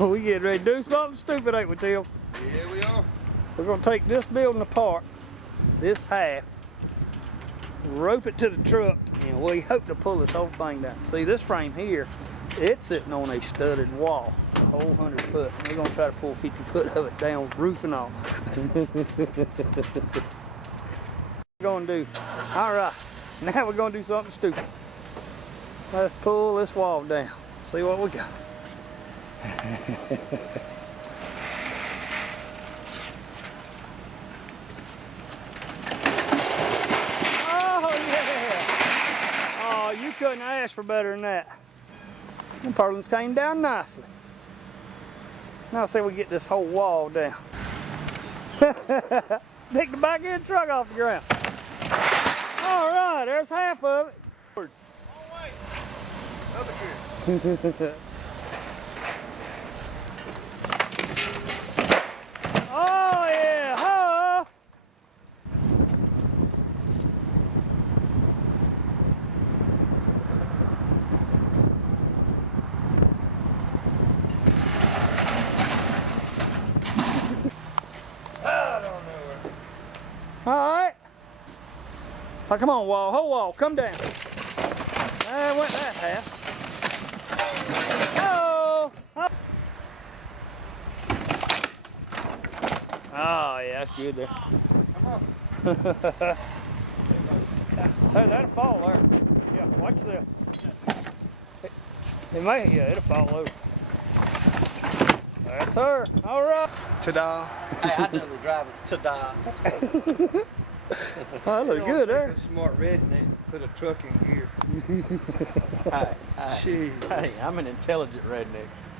We getting ready to do something stupid, ain't we, Tim? Yeah, we are. We're gonna take this building apart, this half, rope it to the truck, and we hope to pull this whole thing down. See, this frame here, it's sitting on a studded wall, a whole 100 foot. We're gonna try to pull 50 foot of it down, roof and all. We're gonna do, all right, now we're gonna do something stupid. Let's pull this wall down, see what we got. You couldn't ask for better than that. The purlins came down nicely. Now see if we get this whole wall down. Pick the back end truck off the ground. All right, there's half of it. Oh wait, another here. Oh yeah, huh? All right. Oh, come on, wall. Whole wall. Come down. There went that half. Oh. Oh, yeah, that's good there. Come on. Hey, that'll fall there. Yeah, watch this. It may, yeah, it'll fall over. That's her. All right. Ta-da. Hey, I know the driver's ta-da. Oh, that looks good there. A smart redneck put a truck in gear. Hey, Jeez. hey, I'm an intelligent redneck.